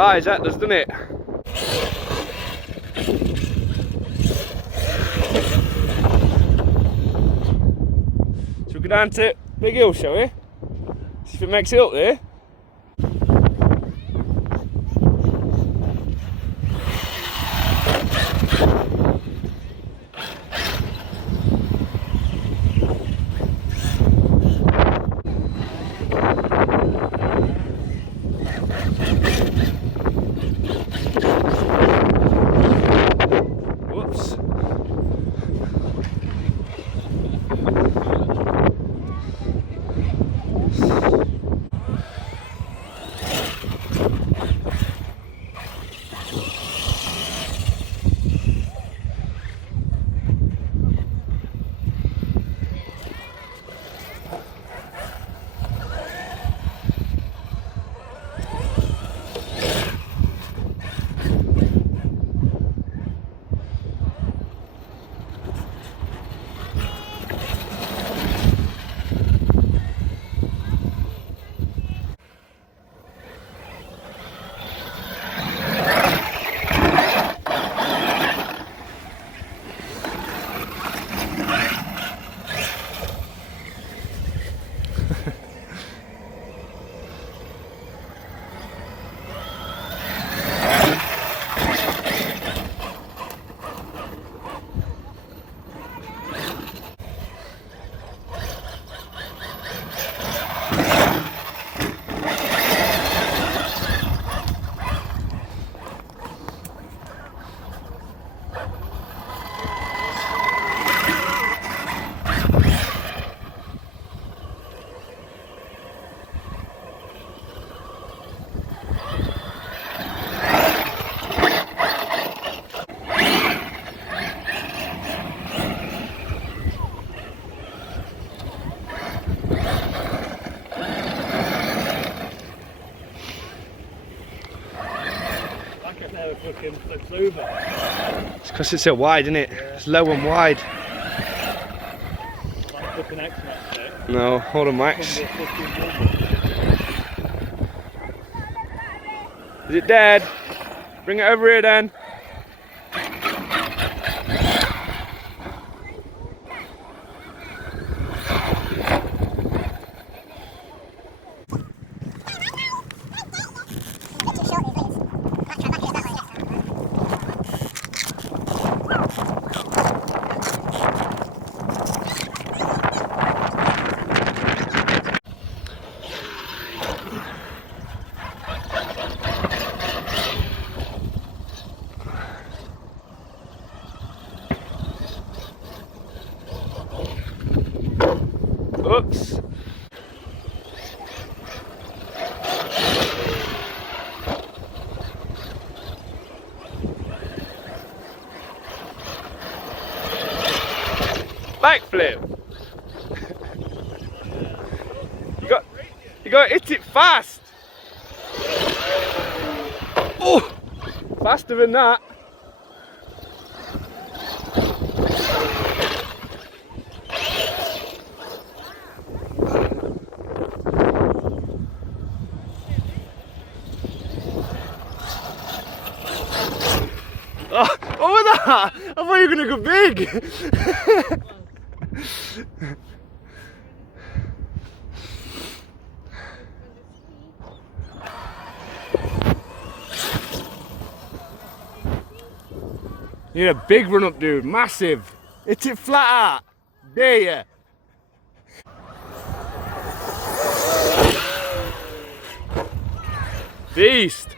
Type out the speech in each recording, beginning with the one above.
eyes, that does, doesn't it? Should we go down to Big Hill, shall we? See if it makes it up there. Whoops. Fucking flips over. It's because it's so wide, isn't it? Yeah. It's low and wide. Like flipping X-Max, eh? No, hold on, Max. Is it dead? Bring it over here then. Oops. Backflip. You got to hit it fast. Oh, faster than that. Oh, what was that? I thought you were going to go big. You need a big run up, dude. Massive. Hit it flat out. There you. Beast.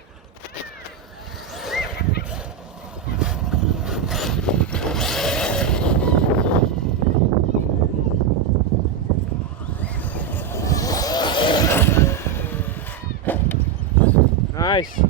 Nice.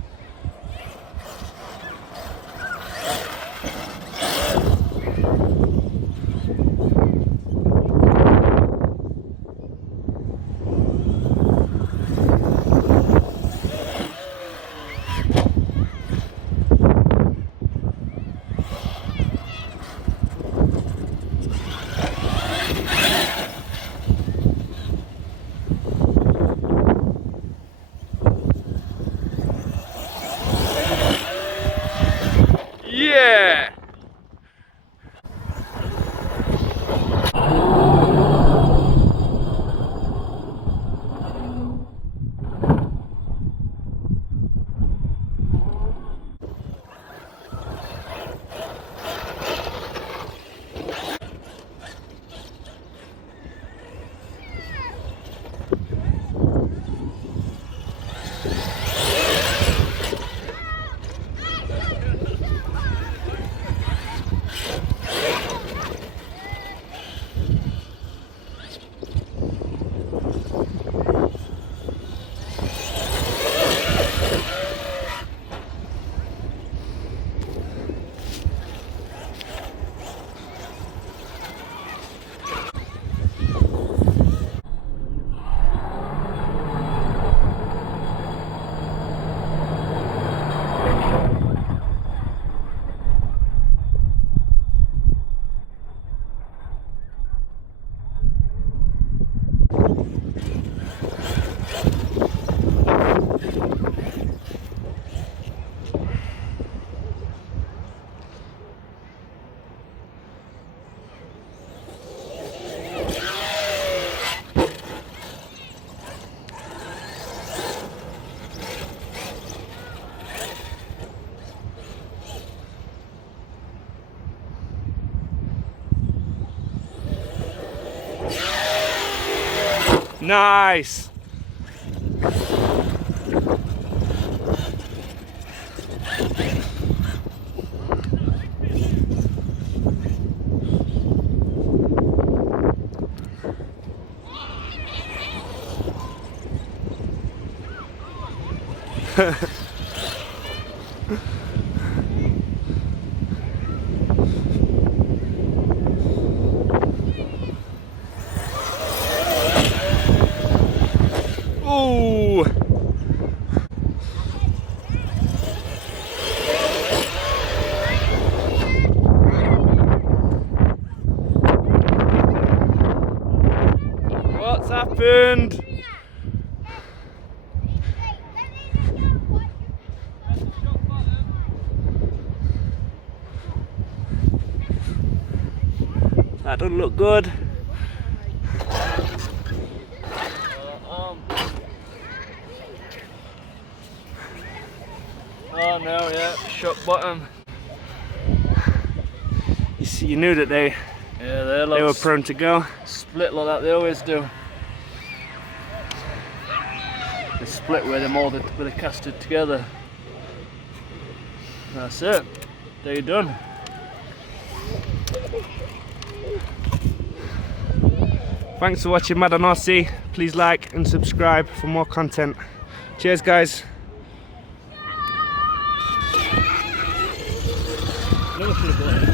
Nice. Ooh. What's happened? That doesn't look good. Oh no, yeah, shot bottom. You knew that they were prone to go. Split like that, they always do. They split with them all with the casted together. That's it. They're done. Thanks for watching Mad on Aussie. Please like and subscribe for more content. Cheers guys. Never should have done it.